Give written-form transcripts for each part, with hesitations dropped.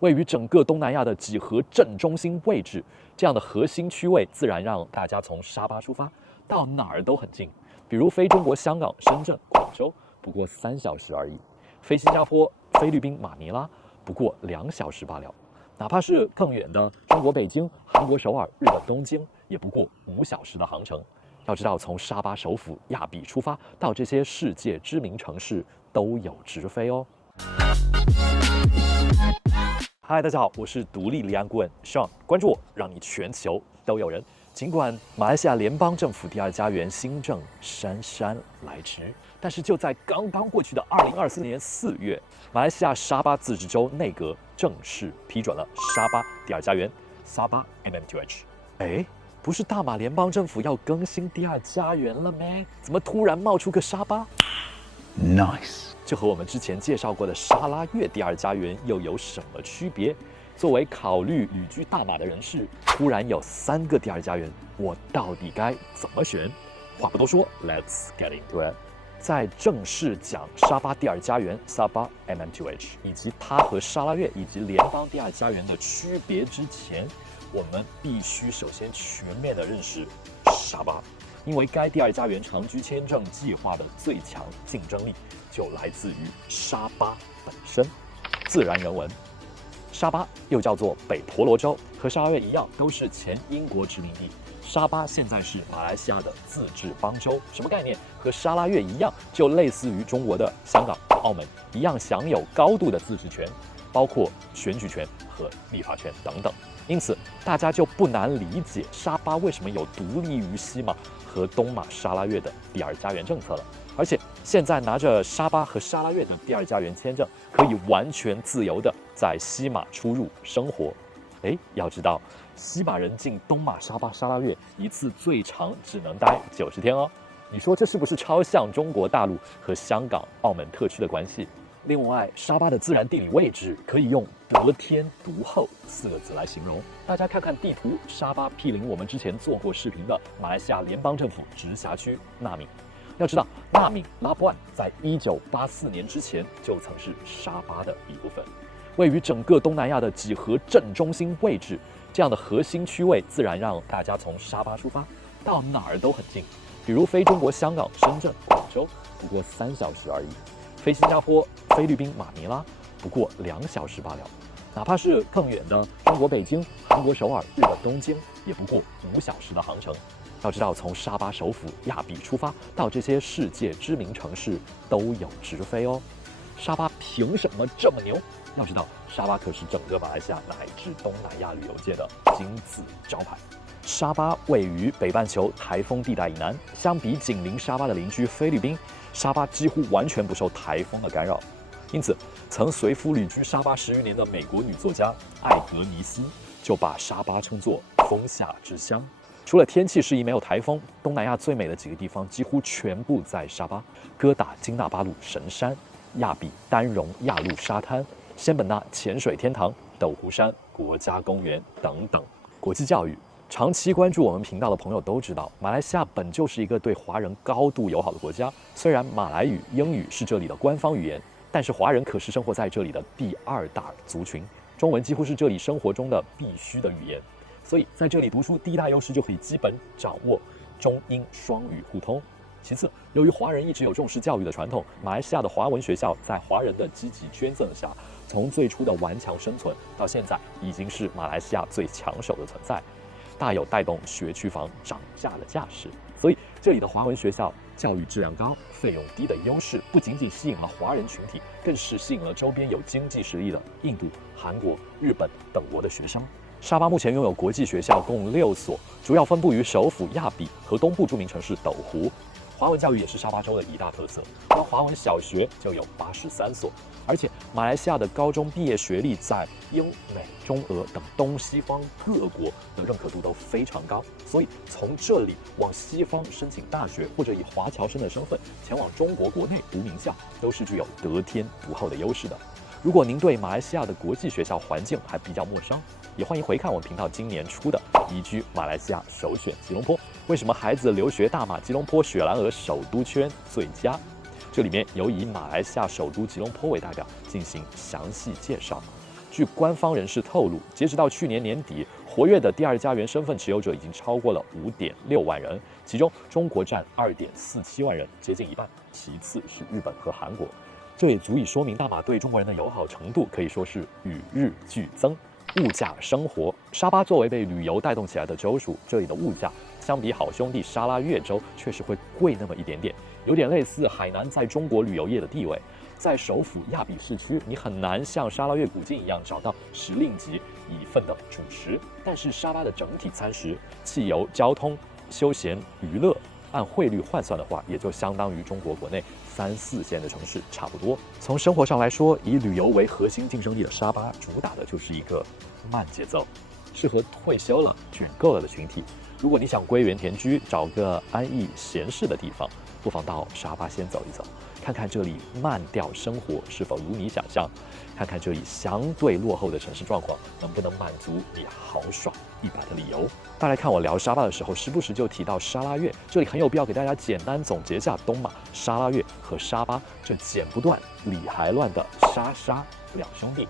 位于整个东南亚的几何正中心位置，这样的核心区位自然让大家从沙巴出发，到哪儿都很近。比如飞中国香港、深圳、广州，不过3小时而已；飞新加坡、菲律宾马尼拉，不过2小时罢了。哪怕是更远的中国北京、韩国首尔、日本东京，也不过5小时的航程。要知道，从沙巴首府亚比出发，到这些世界知名城市都有直飞哦。嗨，大家好，我是独立离岸顾问 Sean， 关注我，让你全球都有人。尽管马来西亚联邦政府第2家园新政姗姗来迟，但是就在刚刚过去的2024年4月，马来西亚沙巴自治州内阁正式批准了沙巴第2家园沙巴 MM2H。哎，不是大马联邦政府要更新第2家园了咩？怎么突然冒出个沙巴 ？Nice。这和我们之前介绍过的沙拉越第2家园又有什么区别？作为考虑旅居大马的人士，突然有3个第2家园，我到底该怎么选？话不多说 ，Let's get into it。在正式讲沙巴第2家园沙巴 MM2H 以及它和沙拉越以及联邦第2家园的区别之前，我们必须首先全面的认识沙巴，因为该第2家园长居签证计划的最强竞争力就来自于沙巴本身。自然人文，沙巴又叫做北婆罗洲，和沙拉越一样，都是前英国殖民地。沙巴现在是马来西亚的自治邦州，什么概念？和沙拉越一样，就类似于中国的香港、澳门一样，享有高度的自治权，包括选举权和立法权等等。因此，大家就不难理解沙巴为什么有独立于西马和东马沙拉越的第2家园政策了。而且现在拿着沙巴和沙拉越的第2家园签证，可以完全自由的在西马出入生活。要知道，西马人进东马沙巴、沙拉越一次最长只能待90天哦。你说这是不是超像中国大陆和香港、澳门特区的关系？另外，沙巴的自然地理位置可以用得天独厚4个字来形容。大家看看地图，沙巴毗邻我们之前做过视频的马来西亚联邦政府直辖区纳敏。要知道，纳敏拉布万在1984年之前就曾是沙巴的一部分。位于整个东南亚的几何正中心位置，这样的核心区位自然让大家从沙巴出发，到哪儿都很近。比如飞中国香港、深圳、广州，不过3小时而已；飞新加坡、菲律宾马尼拉，不过2小时罢了。哪怕是更远的中国北京、韩国首尔、日本东京，也不过5小时的航程。要知道，从沙巴首府亚比出发，到这些世界知名城市都有直飞哦。沙巴凭什么这么牛？要知道，沙巴可是整个马来西亚乃至东南亚旅游界的金字招牌。沙巴位于北半球台风地带以南，相比紧邻沙巴的邻居菲律宾，沙巴几乎完全不受台风的干扰。因此，曾随夫旅居沙巴10余年的美国女作家艾格尼斯就把沙巴称作风夏之乡。除了天气适宜没有台风，东南亚最美的几个地方几乎全部在沙巴：哥打金纳巴鲁神山、亚比丹戎亚陆沙滩、仙本那潜水天堂、斗湖山国家公园等等。国际教育，长期关注我们频道的朋友都知道，马来西亚本就是一个对华人高度友好的国家。虽然马来语、英语是这里的官方语言，但是华人可是生活在这里的第2大族群，中文几乎是这里生活中的必须的语言。所以在这里读书，第1大优势就可以基本掌握中英双语互通。其次，由于华人一直有重视教育的传统，马来西亚的华文学校在华人的积极捐赠下，从最初的顽强生存，到现在已经是马来西亚最抢手的存在，大有带动学区房涨价的架势。所以，这里的华文学校教育质量高、费用低的优势，不仅仅吸引了华人群体，更是吸引了周边有经济实力的印度、韩国、日本等国的学生。沙巴目前拥有国际学校共6所，主要分布于首府亚比和东部著名城市斗湖。华文教育也是沙巴州的一大特色，光华文小学就有83所，而且马来西亚的高中毕业学历在英美中俄等东西方各国的认可度都非常高，所以从这里往西方申请大学，或者以华侨生的身份前往中国国内读名校，都是具有得天独厚的优势的。如果您对马来西亚的国际学校环境还比较陌生，也欢迎回看我们频道今年出的移居马来西亚首选吉隆坡，为什么孩子留学大马吉隆坡雪兰莪首都圈最佳？这里面有以马来西亚首都吉隆坡为代表进行详细介绍。据官方人士透露，截止到去年年底，活跃的第二家园身份持有者已经超过了5.6万人，其中中国占2.47万人，接近一半，其次是日本和韩国。这也足以说明大马对中国人的友好程度可以说是与日俱增。物价生活，沙巴作为被旅游带动起来的州属，这里的物价相比好兄弟沙拉越州确实会贵那么一点点，有点类似海南在中国旅游业的地位。在首府亚比市区，你很难像沙拉越古晋一样找到10令吉一份的主食，但是沙巴的整体餐食、汽油、交通、休闲、娱乐，按汇率换算的话，也就相当于中国国内3、4线的城市差不多。从生活上来说，以旅游为核心竞争力的沙巴，主打的就是一个慢节奏，适合退休了、卷够了的群体。如果你想归园田居，找个安逸闲适的地方，不妨到沙巴先走一走，看看这里慢调生活是否如你想象，看看这里相对落后的城市状况能不能满足你豪爽一把的理由。大家看我聊沙巴的时候，时不时就提到沙拉越，这里很有必要给大家简单总结一下东马、沙拉越和沙巴这剪不断、理还乱的沙两兄弟。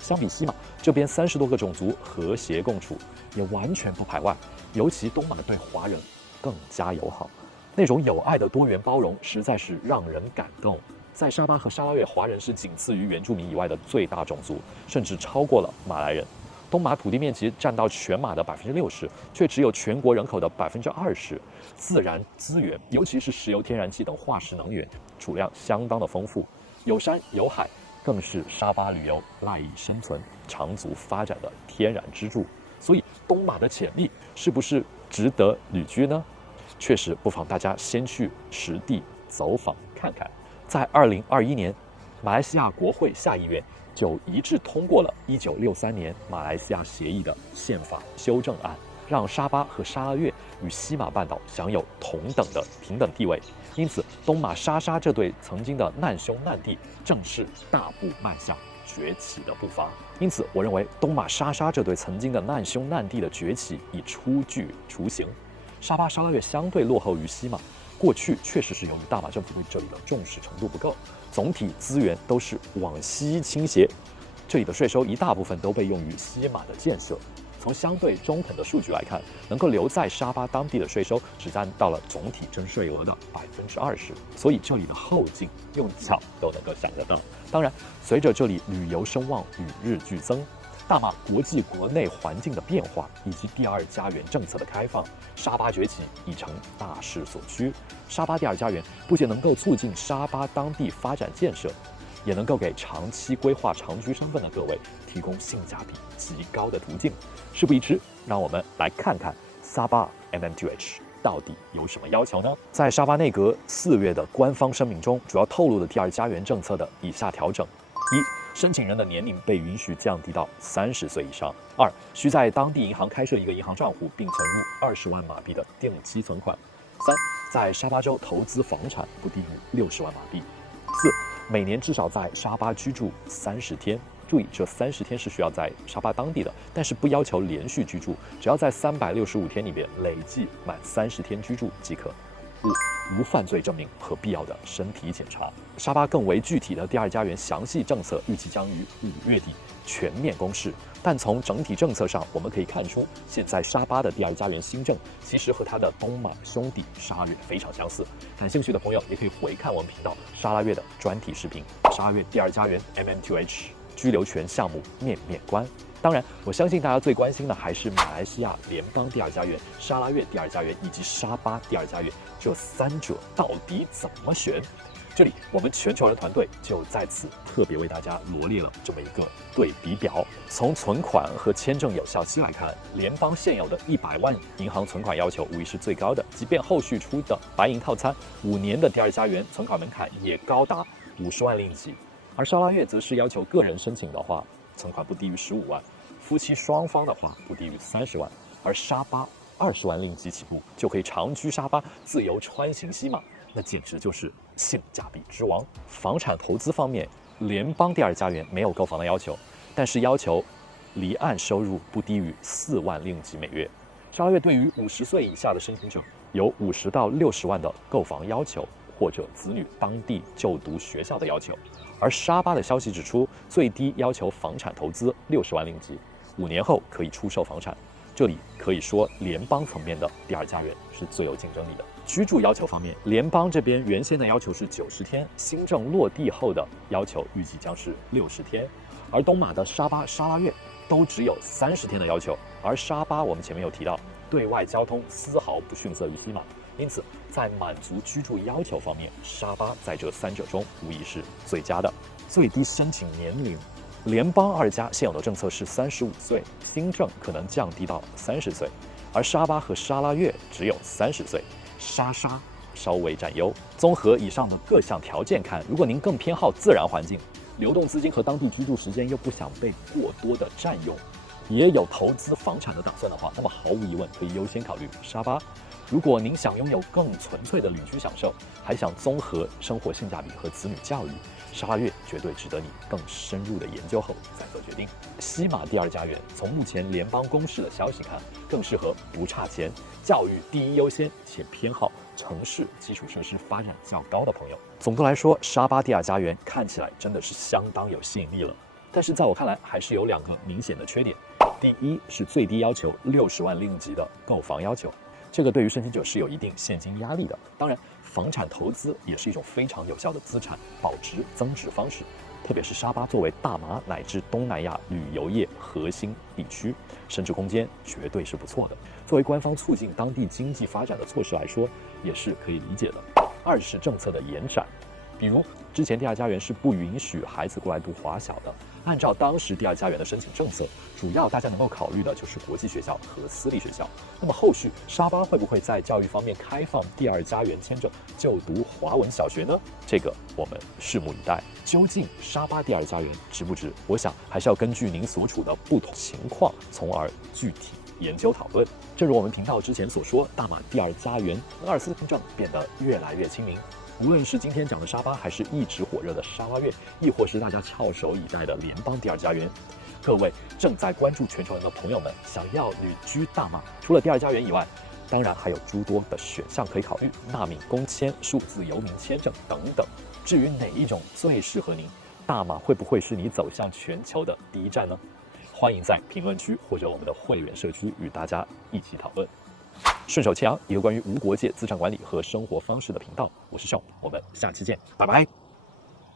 相比西马这边30多个种族和谐共处，也完全不排外，尤其东马对华人更加友好。那种有爱的多元包容实在是让人感动。在沙巴和沙拉越，华人是仅次于原住民以外的最大种族，甚至超过了马来人。东马土地面积占到全马的60%，却只有全国人口的20%。自然资源，尤其是石油、天然气等化石能源，储量相当的丰富，有山有海，更是沙巴旅游赖以生存、长足发展的天然支柱。所以，东马的潜力是不是值得旅居呢？确实，不妨大家先去实地走访看看。在2021年，马来西亚国会下议院就一致通过了1963年马来西亚协议的宪法修正案，让沙巴和沙拉越与西马半岛享有同等的平等地位。因此，东马沙沙这对曾经的难兄难弟，正是大步迈向崛起的步伐。因此，我认为东马沙沙这对曾经的难兄难弟的崛起已初具雏形。沙巴、沙拉越相对落后于西马，过去确实是由于大马政府对这里的重视程度不够，总体资源都是往西倾斜，这里的税收一大部分都被用于西马的建设。从相对中肯的数据来看，能够留在沙巴当地的税收只占到了总体征税额的20%，所以这里的后劲用脚都能够想得到。当然，随着这里旅游声望与日俱增，大马国际国内环境的变化以及第二家园政策的开放，沙巴崛起已成大势所趋。沙巴第二家园不仅能够促进沙巴当地发展建设，也能够给长期规划长居身份的各位提供性价比极高的途径。事不宜迟，让我们来看看沙巴 MM2H 到底有什么要求呢？在沙巴内阁4月的官方声明中，主要透露了第二家园政策的以下调整：一、申请人的年龄被允许降低到30岁以上；二、需在当地银行开设一个银行账户，并存入20万马币的定期存款；三、在沙巴州投资房产不低于60万马币；四、每年至少在沙巴居住30天。注意，这30天是需要在沙巴当地的，但是不要求连续居住，只要在365天里面累计满30天居住即可。五、无犯罪证明和必要的身体检查。沙巴更为具体的第二家园详细政策预计将于5月底全面公示，但从整体政策上，我们可以看出，现在沙巴的第二家园新政其实和它的东马兄弟沙越非常相似。感兴趣的朋友也可以回看我们频道沙拉越的专题视频《沙越第二家园 MM2H 居留权项目面面观》。当然，我相信大家最关心的还是马来西亚联邦第二家园、沙拉越第二家园以及沙巴第二家园这3者到底怎么选。这里我们全球人团队就在此特别为大家罗列了这么一个对比表。从存款和签证有效期来看，联邦现有的100万银行存款要求无疑是最高的，即便后续出的白银套餐5年的第二家园存款门槛也高达50万令吉，而沙拉越则是要求个人申请的话，存款不低于15万，夫妻双方的话不低于30万，而沙巴20万令吉起步就可以长居沙巴，自由穿行西马，那简直就是性价比之王。房产投资方面，联邦第二家园没有购房的要求，但是要求离岸收入不低于4万令吉每月。沙拉越对于50岁以下的申请者有50到60万的购房要求，或者子女当地就读学校的要求。而沙巴的消息指出，最低要求房产投资60万令吉，5年后可以出售房产。这里可以说联邦层面的第二家园是最有竞争力的。居住要求方面，联邦这边原先的要求是90天，新政落地后的要求预计将是60天，而东马的沙巴、沙拉越都只有30天的要求。而沙巴我们前面有提到，对外交通丝毫不逊色于西马，因此在满足居住要求方面，沙巴在这3者中无疑是最佳的。最低申请年龄，联邦2家现有的政策是35岁，新政可能降低到30岁，而沙巴和沙拉越只有30岁，沙稍微占优。综合以上的各项条件看，如果您更偏好自然环境，流动资金和当地居住时间又不想被过多的占用，也有投资房产的打算的话，那么毫无疑问可以优先考虑沙巴。如果您想拥有更纯粹的旅居享受，还想综合生活性价比和子女教育，沙拉越绝对值得你更深入的研究后再做决定。西马第二家园从目前联邦公示的消息看，更适合不差钱、教育第一优先且偏好城市基础设施发展较高的朋友。总的来说，沙巴第二家园看起来真的是相当有吸引力了，但是在我看来还是有2个明显的缺点。第一是最低要求60万令吉的购房要求，这个对于申请者是有一定现金压力的。当然，房产投资也是一种非常有效的资产保值增值方式，特别是沙巴作为大马乃至东南亚旅游业核心地区，升值空间绝对是不错的。作为官方促进当地经济发展的措施来说，也是可以理解的。2是政策的延展，比如之前第二家园是不允许孩子过来读华小的，按照当时第二家园的申请政策，主要大家能够考虑的就是国际学校和私立学校。那么后续沙巴会不会在教育方面开放第二家园签证就读华文小学呢？这个我们拭目以待。究竟沙巴第二家园值不值？我想还是要根据您所处的不同情况，从而具体研究讨论。正如我们频道之前所说，大马第二家园N24签证变得越来越亲民。无论是今天讲的沙巴，还是一直火热的沙拉越，亦或是大家翘首以待的联邦第二家园，各位正在关注全球人的朋友们，想要旅居大马，除了第二家园以外，当然还有诸多的选项可以考虑，纳米工签、数字游民签证等等。至于哪一种最适合您，大马会不会是你走向全球的第一站呢？欢迎在评论区或者我们的会员社区与大家一起讨论。顺手牵羊，一个关于无国界资产管理和生活方式的频道，我是Sean，我们下期见，拜拜。